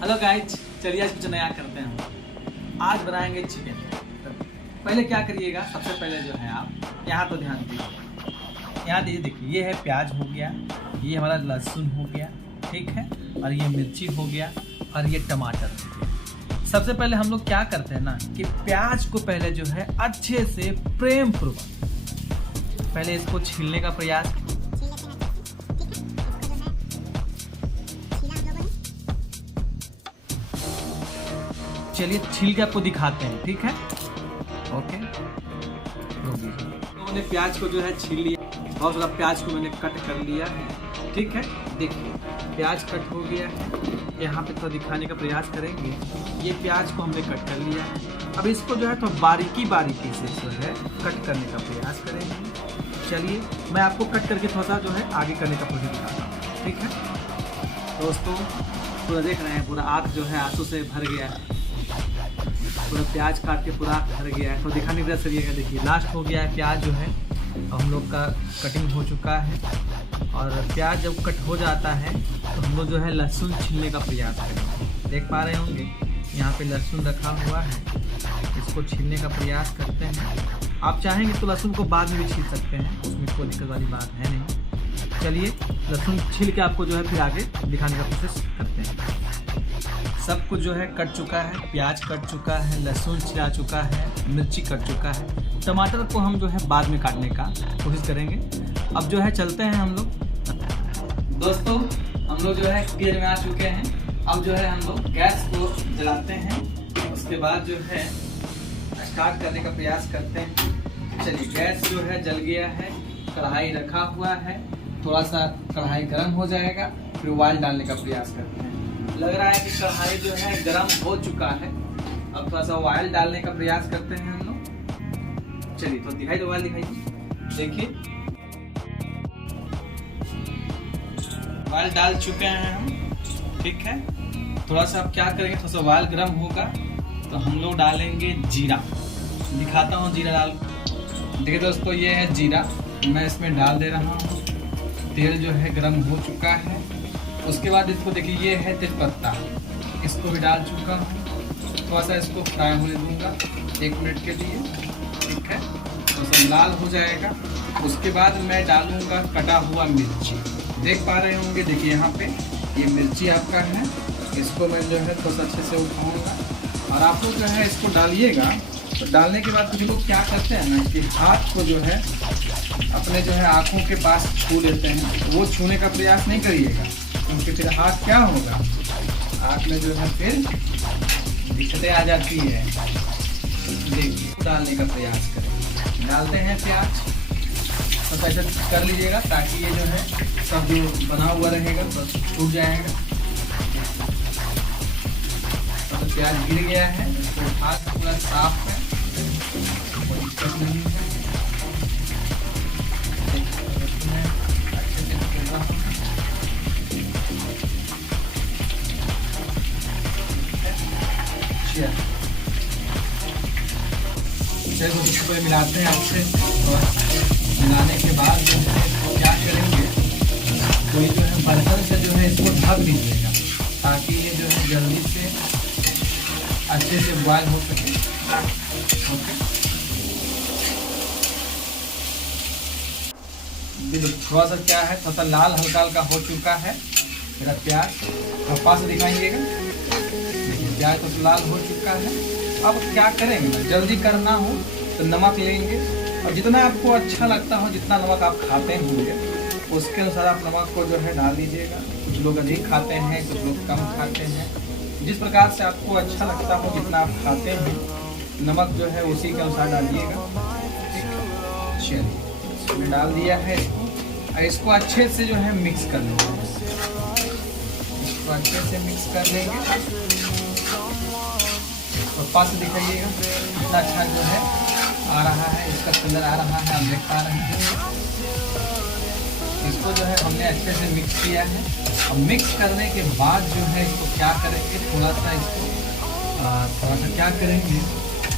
Hello guys, चलिए आज कुछ नया करते हैं। आज बनाएंगे चिकन। पहले क्या करिएगा, सबसे पहले जो है आप यहाँ तो ध्यान दीजिए, यहाँ दीजिए। देखिए ये है प्याज हो गया, ये हमारा लहसुन हो गया, ठीक है, और ये मिर्ची हो गया, और ये टमाटर हो गया। सबसे पहले हम लोग क्या करते हैं ना कि प्याज को पहले जो है अच्छे से प्रेम पूर्वक पहले इसको छीलने का प्रयास। चलिए छील के आपको दिखाते हैं, ठीक है। ओके, तो मैंने प्याज को जो है छील लिया, बहुत सारा प्याज को मैंने कट कर लिया है, ठीक है। देखिए प्याज कट हो गया है, यहाँ पे थोड़ा दिखाने का प्रयास करेंगे। ये प्याज को हमने कट कर लिया है। अब इसको जो है तो बारीकी से जो है कट करने का प्रयास करेंगे। चलिए मैं आपको कट करके थोड़ा सा जो है आगे करने का प्रोसेस दिखाता हूँ, ठीक है। दोस्तों पूरा देख रहे हैं, पूरा आँख जो है आंसू से भर गया है, पूरा प्याज काट के पूरा भर गया है। तो दिखाने का चलिएगा, देखिए लास्ट हो गया है प्याज जो है, हम लोग का कटिंग हो चुका है। और प्याज जब कट हो जाता है तो हम लोग जो है लहसुन छीलने का प्रयास करेंगे। देख पा रहे होंगे यहाँ पे लहसुन रखा हुआ है, इसको छीलने का प्रयास करते हैं। आप चाहेंगे तो लहसुन को बाद में भी छील सकते हैं, उसमें कोई दिक्कत वाली बात है नहीं। चलिए लहसुन छील के आपको जो है फिर आगे दिखाने का कोशिश करते हैं। सब कुछ जो है कट चुका है, प्याज कट चुका है, लहसुन छिला चुका है, मिर्ची कट चुका है। टमाटर को हम जो है बाद में काटने का कोशिश करेंगे। अब जो है चलते हैं हम लोग। दोस्तों हम लोग जो है किचन में आ चुके हैं। अब जो है हम लोग गैस को जलाते हैं, उसके बाद जो है स्टार्ट करने का प्रयास करते हैं। चलिए गैस जो है जल गया है, कढ़ाई रखा हुआ है, थोड़ा सा कढ़ाई गर्म हो जाएगा, फिर ऑयल डालने का प्रयास करते हैं। लग रहा है कि कढ़ाई जो है गर्म हो चुका है। अब थोड़ा सा ऑयल डालने का प्रयास करते हैं हम लोग। चलिए तो दिखाई दो, ऑयल दिखाइए। देखिए ऑयल डाल चुके हैं हम, ठीक है। थोड़ा सा अब क्या करेंगे, थोड़ा सा ऑयल गर्म होगा तो हम लोग डालेंगे जीरा। दिखाता हूँ जीरा डाल। देखिए दोस्तों ये है जीरा, मैं इसमें डाल दे रहा हूँ। तेल जो है गर्म हो चुका है। उसके बाद इसको देखिए ये है तेजपत्ता, इसको भी डाल चुका हूँ। थोड़ा सा इसको फ्राई होने दूंगा 1 मिनट के लिए, ठीक है। तो सब लाल हो जाएगा। उसके बाद मैं डालूंगा कटा हुआ मिर्ची। देख पा रहे होंगे, देखिए यहाँ पे ये मिर्ची आपका है, इसको मैं जो है थोड़ा सा अच्छे से उठाऊंगा। और आप लोग जो है इसको डालिएगा। तो डालने के बाद कुछ लोग क्या करते हैं ना कि हाथ को जो है अपने जो है आँखों के पास छू लेते हैं। वो छूने का प्रयास नहीं करिएगा, क्योंकि फिर हाथ क्या होगा, आँख में जो है फिर दिक्कतें आ जाती है। देखिए डालने का प्रयास करें। डालते हैं प्याज, तो ऐसा कर लीजिएगा ताकि ये जो है सब जो बना हुआ रहेगा तो छूट जाएगा। तो प्याज गिर गया है, तो हाथ पूरा साफ है, कोई दिक्कत नहीं है। चलो इसको मिलाते हैं अच्छे से। और मिलाने के बाद जो है इसको क्या करेंगे, तो ये जो है बर्तन से जो है इसको ढक दीजिएगा ताकि ये जो है जल्दी से अच्छे से बॉयल हो सके। ओके, थोड़ा सा क्या है, थोड़ा सा लाल हल्का हल्का हो चुका है मेरा प्याज। और पास दिखाइएगा, देखिए प्याज तो लाल हो चुका है। अब क्या करेंगे, जल्दी करना हो तो नमक लेंगे, और जितना आपको अच्छा लगता हो, जितना नमक आप खाते होंगे उसके अनुसार आप नमक को जो है डाल दीजिएगा। कुछ लोग अधिक खाते हैं, कुछ लोग कम खाते हैं। जिस प्रकार से आपको अच्छा लगता हो, जितना आप खाते हैं, नमक जो है उसी के अनुसार डालिएगा। चलिए इसमें डाल दिया है इसको, और इसको अच्छे से जो है मिक्स कर लेंगे। इसको अच्छे से मिक्स कर लेंगे। तो पास दिखाइएगा कितना अच्छा जो है आ रहा है, इसका कलर आ रहा है, आप देख पा रहे हैं। इसको जो है हमने अच्छे से मिक्स किया है। और मिक्स करने के बाद जो है इसको क्या करेंगे, थोड़ा सा क्या करेंगे,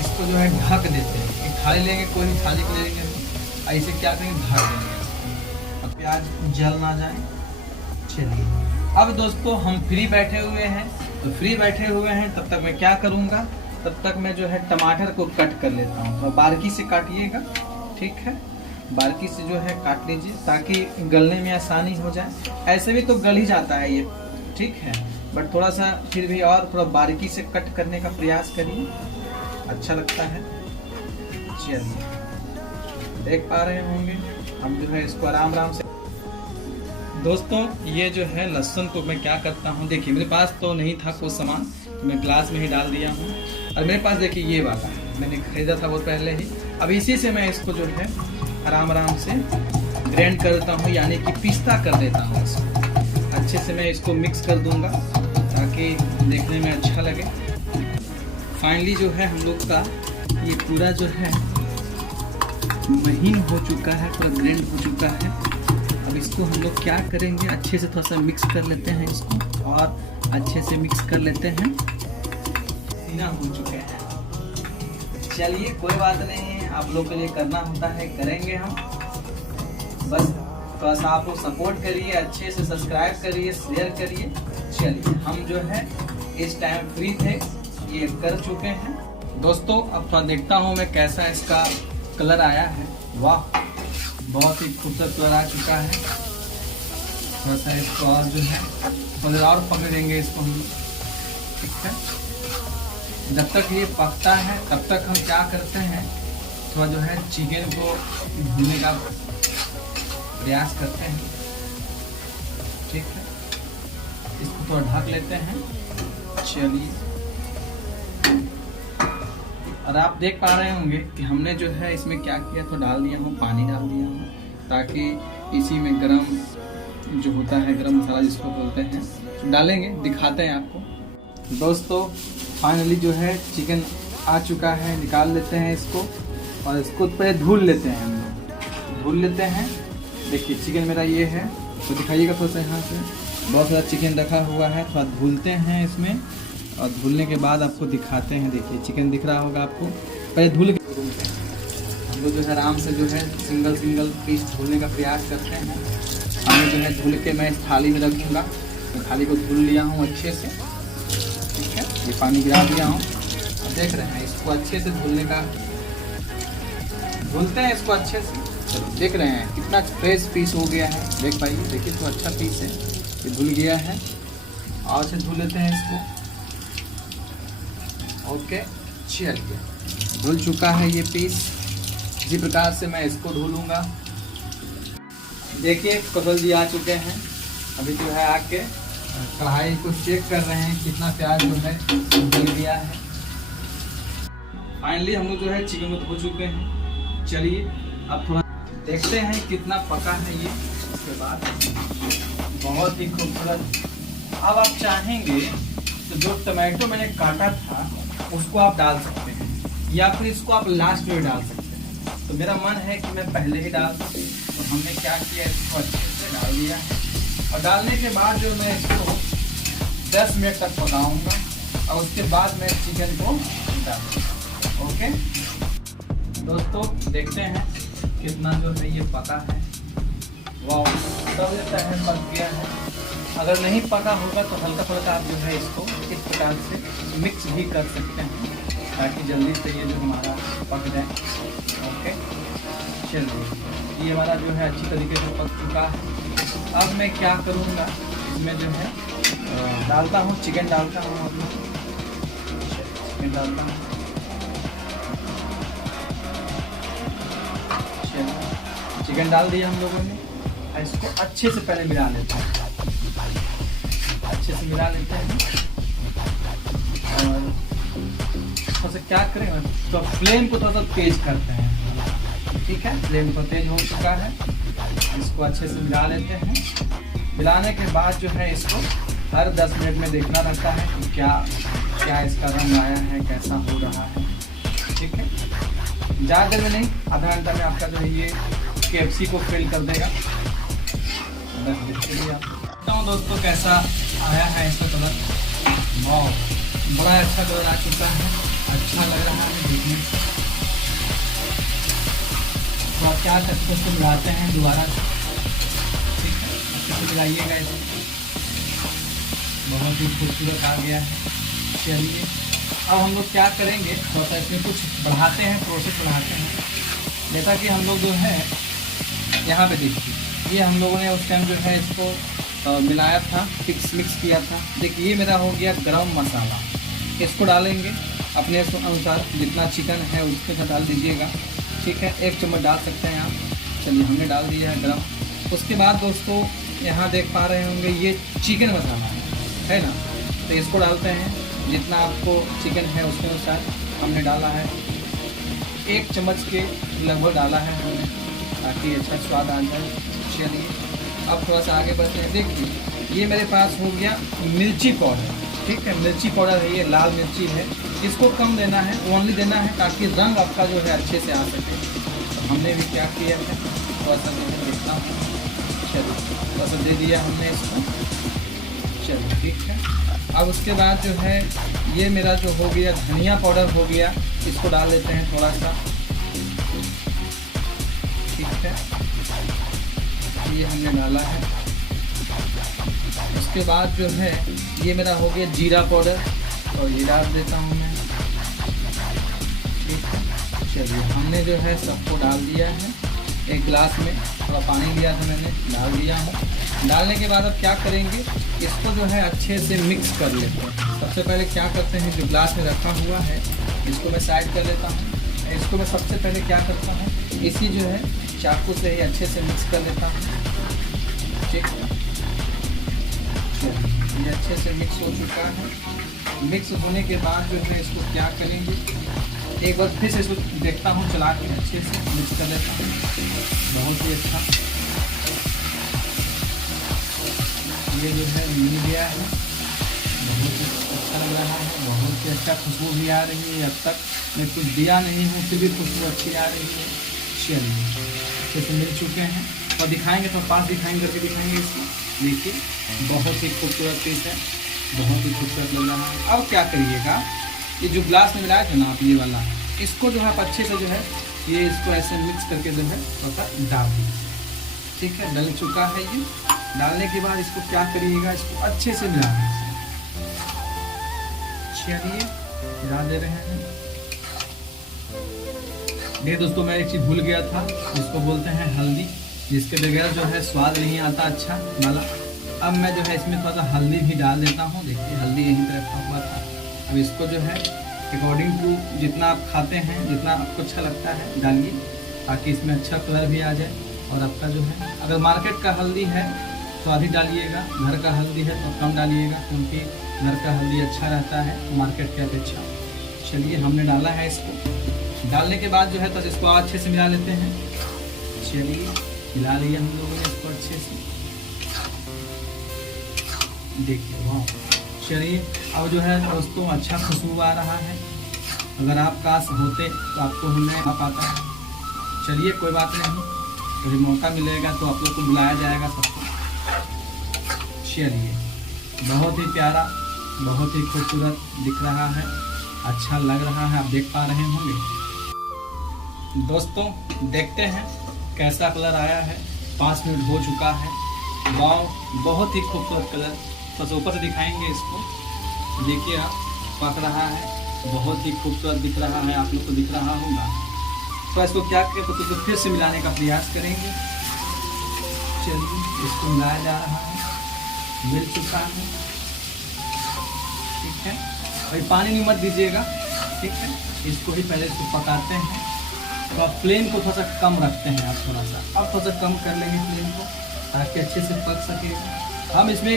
इसको जो है ढक देते हैं। एक थाली लेंगे, कोई भी थाली को लेंगे, ऐसे क्या करेंगे, ढक देंगे। अब प्याज जल ना जाए। चलिए अब दोस्तों हम फ्री बैठे हुए हैं, तो फ्री बैठे हुए हैं, तब तक मैं क्या करूँगा, तब तक मैं जो है टमाटर को कट कर लेता हूँ। तो बारीकी से काटिएगा, ठीक है, बारीकी से जो है काट लीजिए ताकि गलने में आसानी हो जाए। ऐसे भी तो गल ही जाता है ये, ठीक है, बट थोड़ा सा फिर भी और थोड़ा बारीकी से कट करने का प्रयास करिए, अच्छा लगता है। चलिए, देख पा रहे होंगे हम जो है इसको आराम आराम से। दोस्तों ये जो है लहसुन को मैं क्या करता हूँ, देखिए मेरे पास तो नहीं था कोई सामान, तो मैं ग्लास में ही डाल दिया हूँ। और मेरे पास देखिए ये वाला है, मैंने खरीदा था बहुत पहले ही। अब इसी से मैं इसको जो है आराम आराम से ग्राइंड कर देता हूँ, यानी कि पिस्ता कर देता हूँ इसको। अच्छे से मैं इसको मिक्स कर दूँगा ताकि देखने में अच्छा लगे। फाइनली जो है हम लोग का ये पूरा जो है महीन हो चुका है, पूरा ग्राइंड हो चुका है। अब इसको हम लोग क्या करेंगे, अच्छे से थोड़ा सा मिक्स कर लेते हैं इसको, और अच्छे से मिक्स कर लेते हैं। सीना हो चुके हैं, चलिए कोई बात नहीं है, आप लोग के लिए करना होता है, करेंगे हम। बस थोड़ा सा आप लोग सपोर्ट करिए, अच्छे से सब्सक्राइब करिए, शेयर करिए। चलिए हम जो है इस टाइम फ्री थे, ये कर चुके हैं। दोस्तों अब थोड़ा देखता हूँ मैं कैसा इसका कलर आया है। वाह, बहुत ही खूबसूरत कलर आ चुका है। थोड़ा सा इसको और जो है थोड़ा और पकड़ेंगे इसको हम, ठीक है। जब तक ये पकता है तब तक हम क्या करते हैं, थोड़ा जो है चिकन को भूनने का प्रयास करते हैं, ठीक है। इसको थोड़ा ढक लेते हैं। चलिए, और आप देख पा रहे होंगे कि हमने जो है इसमें क्या किया, तो डाल दिया हूँ, पानी डाल दिया हूँ, ताकि इसी में गरम जो होता है, गरम मसाला जिसको बोलते हैं, तो डालेंगे, दिखाते हैं आपको। दोस्तों फाइनली जो है चिकन आ चुका है, निकाल लेते हैं इसको, और इसको पहले धुल लेते हैं, हम लोग धुल लेते हैं। देखिए चिकन मेरा ये है, तो दिखाइएगा थोड़ा सा, यहाँ से बहुत सारा चिकन रखा हुआ है, थोड़ा धुलते हैं इसमें, और धुलने के बाद आपको दिखाते हैं। देखिए चिकन दिख रहा होगा आपको, पहले धुल के हम लोग जो है आराम से जो है सिंगल सिंगल पीस धुलने का प्रयास करते हैं। हमें जो है धुल के मैं इस थाली में रखूँगा, तो थाली को धुल लिया हूँ अच्छे से, ठीक है, ये पानी गिरा दिया हूँ। देख रहे हैं इसको अच्छे से धुलने का, धुलते हैं इसको अच्छे से। चलो देख रहे हैं कितना फ्रेश पीस हो गया है, देख पाइए, देखिए तो अच्छा पीस है, ये धुल गया है। और से धुल लेते हैं इसको, ओके। चलिए धुल चुका है ये पीस, इसी प्रकार से मैं इसको धुलूंगा। देखिए कटल जी आ चुके हैं, अभी जो है आके कढ़ाई को चेक कर रहे हैं कितना प्याज जो है जल गया है। फाइनली हम लोग जो है चिकन को धो चुके हैं। चलिए अब थोड़ा देखते हैं कितना पका है ये। उसके बाद बहुत ही खूबसूरत, अब आप चाहेंगे तो जो टमाटो मैंने काटा था उसको आप डाल सकते हैं, या फिर इसको आप लास्ट में डाल सकते हैं। तो मेरा मन है कि मैं पहले ही डाल दूँ, तो हमने क्या किया, इसको अच्छे से डाल दिया। और डालने के बाद जो मैं इसको 10 मिनट तक पकाऊंगा, और उसके बाद मैं चिकन को डालूंगा। ओके दोस्तों, देखते हैं कितना जो है ये पका है। वाह, तब लगता है पक गया है। अगर नहीं पका होगा तो हल्का फुल्का आप जो है इसको इस प्रकार से मिक्स भी कर सकते हैं, ताकि जल्दी से ये जो हमारा पक जाए। ओके, चलिए ये हमारा जो है अच्छी तरीके से पक चुका है। अब मैं क्या करूँगा, इसमें जो है डालता हूँ, चिकन डालता हूँ, अपना चिकन डालता हूँ। चिकन डाल दिया हम लोगों ने, इसको अच्छे से पहले मिला लेते हैं, अच्छे से मिला लेते हैं। और थोड़ा सा क्या करेंगे, तो फ्लेम को थोड़ा सा तेज करते हैं, ठीक है। फ्लेम को तेज हो चुका है, इसको अच्छे से मिला लेते हैं। मिलाने के बाद जो है इसको हर 10 मिनट में देखना रहता है कि क्या क्या इसका रंग आया है, कैसा हो रहा है, ठीक है। ज़्यादा देर में नहीं, आधा घंटा में आपका जो है ये KFC को फिल कर देगा। देखता हूँ दोस्तों कैसा आया है इसका कलर। वाह, बड़ा अच्छा कलर आ चुका है, अच्छा लग रहा है देखने में। तो आप क्या करते हैं, उसको मिलाते हैं दोबारा, ठीक है, अच्छे से मिलाइएगा इसे। बहुत ही खूबसूरत आ गया है। चलिए अब हम लोग क्या करेंगे, थोड़ा सा इसमें कुछ बढ़ाते हैं, प्रोसेस बढ़ाते हैं। जैसा कि हम लोग जो है यहाँ पे देखिए, ये हम लोगों ने उस टाइम जो है इसको मिलाया था, मिक्स किया था। देखिए ये मेरा हो गया गरम मसाला। इसको डालेंगे अपने अनुसार, जितना चिकन है उसके साथ डाल दीजिएगा, ठीक है। 1 चम्मच डाल सकते हैं आप। चलिए हमने डाल दिया है गरम। उसके बाद दोस्तों यहाँ देख पा रहे होंगे ये चिकन मसाला है ना, तो इसको डालते हैं। जितना आपको चिकन है उसके अनुसार हमने डाला है, 1 चम्मच के लगभग डाला है हमने, ताकि अच्छा स्वाद आ जाए। चलिए अब थोड़ा सा आगे बढ़ते हैं। देखिए ये मेरे पास हो गया मिर्ची पाउडर, ठीक है। मिर्ची पाउडर है, ये लाल मिर्ची है। इसको कम देना है, ओनली देना है, ताकि रंग आपका जो है अच्छे से आ सके। तो हमने भी क्या किया है, थोड़ा सा जो है देखना है। चलिए थोड़ा सा दे दिया हमने इसको। चलिए ठीक है। अब उसके बाद जो है ये मेरा जो हो गया धनिया पाउडर हो गया, इसको डाल देते हैं थोड़ा सा, ठीक है। ये हमने डाला है। उसके बाद जो है ये मेरा हो गया जीरा पाउडर, और ये डाल देता हूँ मैं, ठीक है। चलिए हमने जो है सबको डाल दिया है। 1 गिलास में थोड़ा पानी लिया था मैंने, डाल दिया हूँ। डालने के बाद अब क्या करेंगे, इसको जो है अच्छे से मिक्स कर लेते हैं। सबसे पहले क्या करते हैं, जो ग्लास में रखा हुआ है इसको मैं साइड कर लेता हूँ। इसको मैं सबसे पहले क्या करता हूँ, इसी जो है चाकू से ही अच्छे से मिक्स कर लेता हूँ, ठीक है। ये अच्छे से मिक्स हो चुका है। मिक्स होने के बाद जो है इसको क्या करेंगे, एक बार फिर से इसको देखता हूँ चला के, अच्छे से मिक्स कर लेता हूँ। बहुत ही अच्छा ये जो है मिल गया है, बहुत ही अच्छा लग रहा है, बहुत ही अच्छा खुशबू भी आ रही है। अब तक मैं कुछ दिया नहीं हूँ फिर भी खुशबू अच्छी आ रही है। चलिए अच्छे से मिल चुके हैं, और दिखाएंगे तो पास दिखाएंगे, करके दिखाएंगे इसको। देखिए बहुत ही खूबसूरत पीस है, बहुत ही खूबसूरत लग रहा है। अब क्या करिएगा, ये जो ग्लास में मिलाया था ना आप, ये वाला, इसको जो है आप अच्छे से जो है ये इसको ऐसे मिक्स करके जो है थोड़ा डाल दीजिए, ठीक है। डल चुका है ये। डालने के बाद इसको क्या करिएगा, इसको अच्छे से मिला दीजिए। चलिए मिला दे रहे हैं। ये दोस्तों मैं एक चीज़ भूल गया था, जिसको बोलते हैं हल्दी, जिसके बगैर जो है स्वाद नहीं आता अच्छा वाला। अब मैं जो है इसमें थोड़ा सा हल्दी भी डाल देता हूँ। देखिए हल्दी यहीं पर रखा हुआ था। अब इसको जो है अकॉर्डिंग टू जितना आप खाते हैं, जितना आपको अच्छा लगता है डालिए, ताकि इसमें अच्छा कलर भी आ जाए। और आपका जो है अगर मार्केट का हल्दी है तो अधिक डालिएगा, घर का हल्दी है तो कम डालिएगा, क्योंकि घर का हल्दी अच्छा रहता है मार्केट के अपेक्षा। चलिए हमने डाला है इसको। डालने के बाद जो है तो इसको अच्छे से मिला लेते हैं। चलिए मिला लिया हम लोगों ने इसको अच्छे से। देखिए वाह। चलिए अब जो है दोस्तों अच्छा खुशबू आ रहा है। अगर आप काश होते तो आपको हमने आ पाता है। चलिए कोई बात नहीं, कभी मौका मिलेगा तो आप लोग को बुलाया जाएगा सबको। चलिए बहुत ही प्यारा, बहुत ही खूबसूरत दिख रहा है, अच्छा लग रहा है, आप देख पा रहे होंगे। दोस्तों देखते हैं कैसा कलर आया है। 5 मिनट हो चुका है। वाव बहुत ही खूबसूरत कलर। बस ऊपर से दिखाएंगे इसको, देखिए आप पक रहा है, बहुत ही खूबसूरत दिख रहा है, आप लोग को दिख रहा होगा। तो इसको क्या करें तो इसको फिर से मिलाने का प्रयास करेंगे। चलिए इसको मिलाया जा रहा है, मिल चुका है, ठीक है। और पानी नहीं मत दीजिएगा, ठीक है। इसको ही पहले इसको पकाते हैं। तो आप फ्लेम को थोड़ा सा कम रखते हैं, आप थोड़ा सा अब थोड़ा सा कम कर लेंगे फ्लेम को, ताकि अच्छे से पक सके। हम इसमें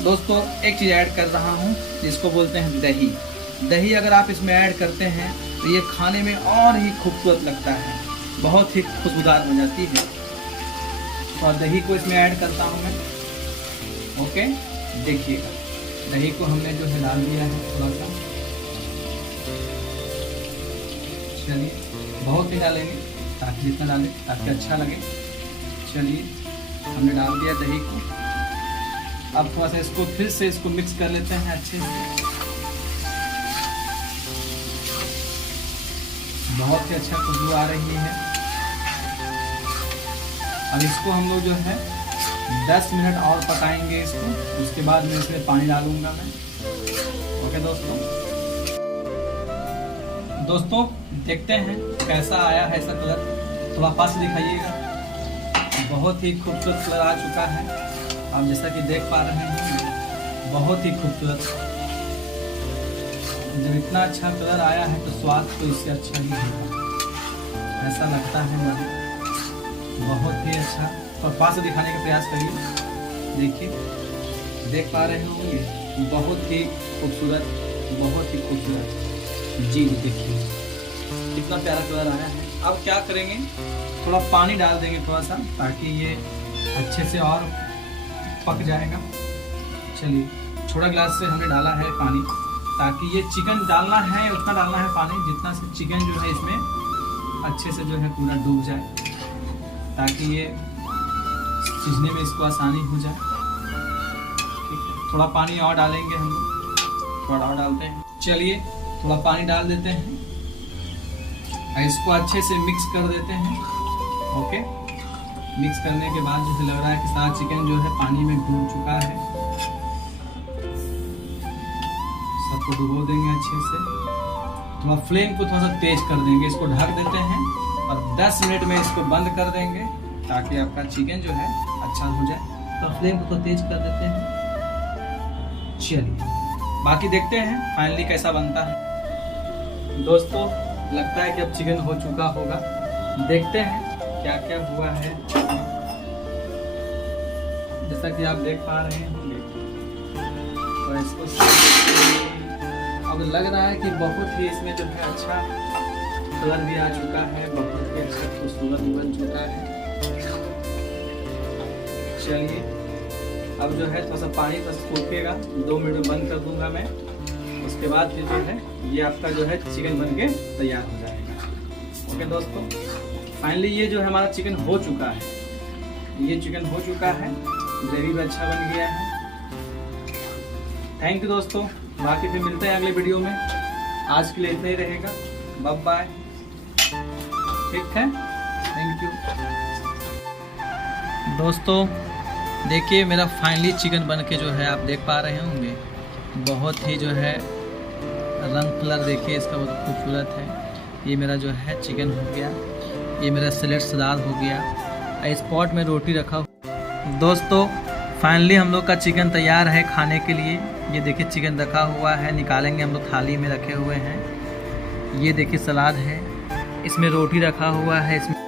दोस्तों एक चीज़ ऐड कर रहा हूँ, जिसको बोलते हैं दही। दही अगर आप इसमें ऐड करते हैं तो ये खाने में और ही खूबसूरत लगता है, बहुत ही खुशबूदार हो जाती है। और दही को इसमें ऐड करता हूँ मैं, ओके। देखिएगा दही को हमने जो है डाल दिया है थोड़ा सा। चलिए बहुत ही डालेंगे, ताकि जितना डालें ताकि अच्छा लगे। चलिए हमने डाल दिया दही को। अब थोड़ा सा इसको फिर से इसको मिक्स कर लेते हैं अच्छे से। बहुत ही अच्छा खुशबू आ रही है। अब इसको हम लोग जो है 10 मिनट और पकाएंगे इसको, उसके बाद मैं इसमें पानी डालूंगा मैं। ओके दोस्तों देखते हैं कैसा आया है ऐसा कलर, थोड़ा पास दिखाइएगा। बहुत ही खूबसूरत कलर आ चुका है, आप जैसा कि देख पा रहे हैं, बहुत ही खूबसूरत। जब इतना अच्छा कलर आया है तो स्वाद तो इससे अच्छा ही होगा, ऐसा लगता है मुझे। बहुत ही अच्छा, और पास से दिखाने का प्रयास करिए। देखिए, देख पा रहे होंगे, बहुत ही खूबसूरत, बहुत ही खूबसूरत। जी देखिए कितना प्यारा कलर आया है। अब क्या करेंगे, थोड़ा पानी डाल देंगे थोड़ा सा, ताकि ये अच्छे से और पक जाएगा। चलिए, छोटा गिलास से हमने डाला है पानी, ताकि ये चिकन डालना है उतना डालना है पानी जितना से चिकन जो है इसमें अच्छे से जो है पूरा डूब जाए, ताकि ये सीझने में इसको आसानी हो जाए। ठीक है, थोड़ा पानी और डालेंगे हम लोग, थोड़ा और डालते हैं। चलिए थोड़ा पानी डाल देते हैं, इसको अच्छे से मिक्स कर देते हैं। ओके, मिक्स करने के बाद जैसे लग रहा है कि सारा चिकन जो है पानी में डूब चुका है, सबको डुबो देंगे अच्छे से। थोड़ा फ्लेम को थोड़ा सा तेज कर देंगे, इसको ढक देते हैं और 10 मिनट में इसको बंद कर देंगे, ताकि आपका चिकन जो है अच्छा हो जाए। तो फ्लेम को तो तेज कर देते हैं। चलिए बाकी देखते हैं फाइनली कैसा बनता है। दोस्तों लगता है कि अब चिकन हो चुका होगा, देखते हैं क्या क्या हुआ है। जैसा कि आप देख पा रहे होंगे, तो इसको अब लग रहा है कि बहुत ही इसमें जो है अच्छा कलर भी आ चुका है, बहुत ही अच्छा खूबसूरत बन चुका है। चलिए अब जो है थोड़ा सा पानी थोड़ा सा सूखेगा, 2 मिनट में बंद कर दूंगा मैं। उसके बाद फिर जो है ये आपका जो है चिकन बन के तैयार हो जाएगा। ओके दोस्तों, फाइनली ये जो है हमारा चिकन हो चुका है, ये चिकन हो चुका है, ग्रेवी भी अच्छा बन गया है। थैंक यू दोस्तों, बाकी फिर मिलते हैं अगले वीडियो में। आज के लिए इतना ही रहेगा, बाय बाय। ठीक है, थैंक यू दोस्तों। देखिए मेरा फाइनली चिकन बन के जो है आप देख पा रहे होंगे, बहुत ही जो है रंग कलर देखिए इसका बहुत खूबसूरत है। ये मेरा जो है चिकन हो गया, ये मेरा सैलेड सलाद हो गया, स्पॉट में रोटी रखा। दोस्तों फाइनली हम लोग का चिकन तैयार है खाने के लिए। ये देखिए चिकन रखा हुआ है, निकालेंगे हम लोग, थाली में रखे हुए हैं। ये देखिए सलाद है, इसमें रोटी रखा हुआ है, इसमें